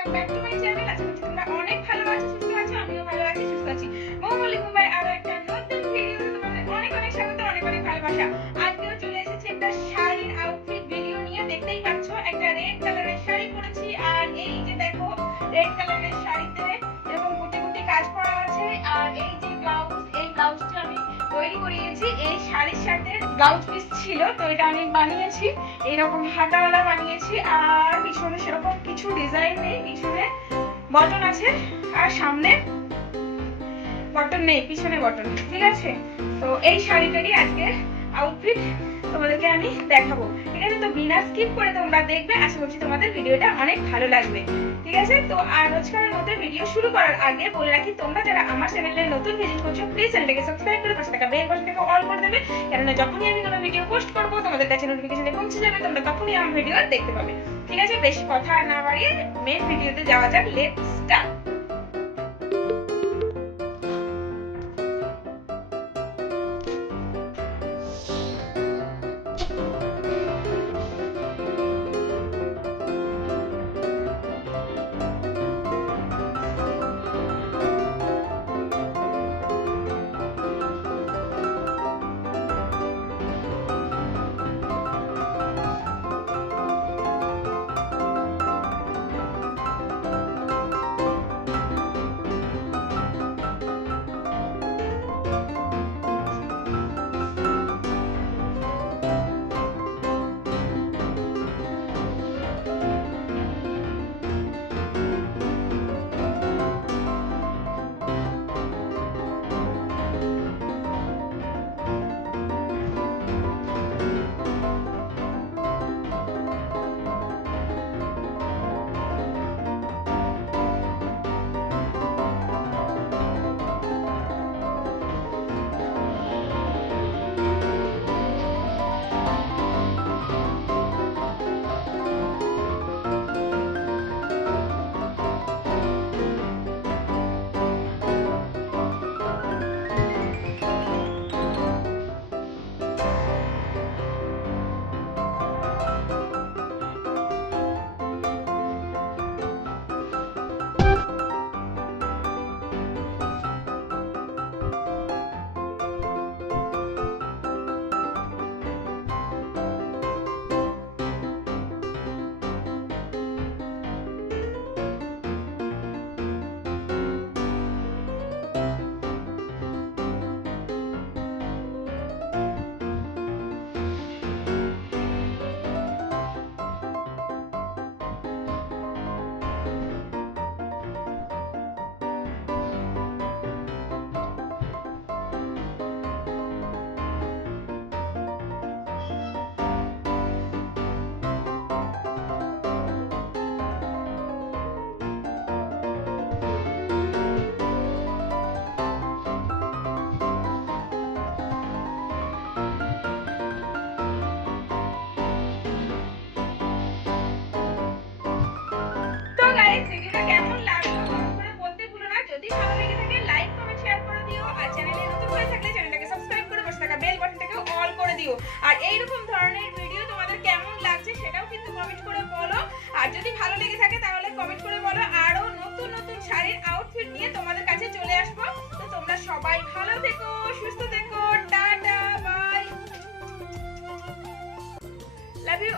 Welcome back to my channel. আশা করছি তোমরা অনেক ভালো আছো, সুস্থ আছো। আমিও ভালো আছি, সুস্থ আছি। মৌমালি মুম্বাই আরো একটা নতুন ভিডিওতে তোমাদের অনেক অনেক স্বাগত, অনেক অনেক ভালোবাসা। আজকেও চলে এসেছি একটা শাড়ির আউটফিট ভিডিও নিয়ে। দেখতেই পাচ্ছ একটা রেড কালারের শাড়ি পরেছি, আর এই যে দেখো রেড কালারের শাড়িতে এরকম গুটি গুটি কাজ করা আছে। আর এই যে ব্লাউজ, এই ব্লাউজটা আমি তৈরি করিয়েছি। এই শাড়ির সাথে ব্লাউজ পিস ছিল, তো এটা আমি বানিয়েছি এইরকম হাতাওয়ালা বানিয়েছি। আর পিছনে সেরকম কিছু ডিজাইন নেই, পিছনে বটন আছে আর সামনে বটন নেই, পিছনে বটন। ঠিক আছে, তো এই শাড়িটারই আজকে আউটফিট তোমাদেরকে আমি দেখাবো। ঠিক আছে, তো বিনা স্কিপ করে তোমরা দেখবে। আশা করছি তোমাদের ভিডিওটা অনেক ভালো লাগবে। ঠিক আছে, তো আর রোজকারের মধ্যে ভিডিও শুরু করার আগে বলে রাখি, তোমরা যারা আমার চ্যানেলে নতুন ভিজিট করছো প্লিজ চ্যানেলটাকে সাবস্ক্রাইব করে পাশে থাকা বেল বাটনটাকে অল করে দেবে, কেননা যখনই আমি কোনো ভিডিও পোস্ট করবো তোমাদের কাছে নোটিফিকেশনে পৌঁছে যাবে, তোমরা তখনই আমার ভিডিও দেখতে পাবে। ঠিক আছে, বেশি কথা না বাড়িয়ে মেন ভিডিওতে যাওয়া যাক। Let's start. ভিডিওটা কেমন লাগলো কমেন্ট করে বলতে ভুলো না। যদি ভালো লেগে থাকে লাইক কমেন্ট শেয়ার করে দিও, আর চ্যানেলে নতুন হয়ে থাকলে চ্যানেলটাকে সাবস্ক্রাইব করে পাশে থাকা বেল বাটনটাকে অল করে দিও। আর এইরকম ধরনের ভিডিও তোমাদের কেমন লাগছে সেটাও কিন্তু কমেন্ট করে বলো। আর যদি ভালো লেগে থাকে তাহলে কমেন্ট করে বলো, আরো নতুন নতুন শাড়ির আউটফিট নিয়ে তোমাদের কাছে চলে আসবো। তো তোমরা সবাই ভালো থেকো, সুস্থ থেকো, টাটা, বাই, লাভ ইউ।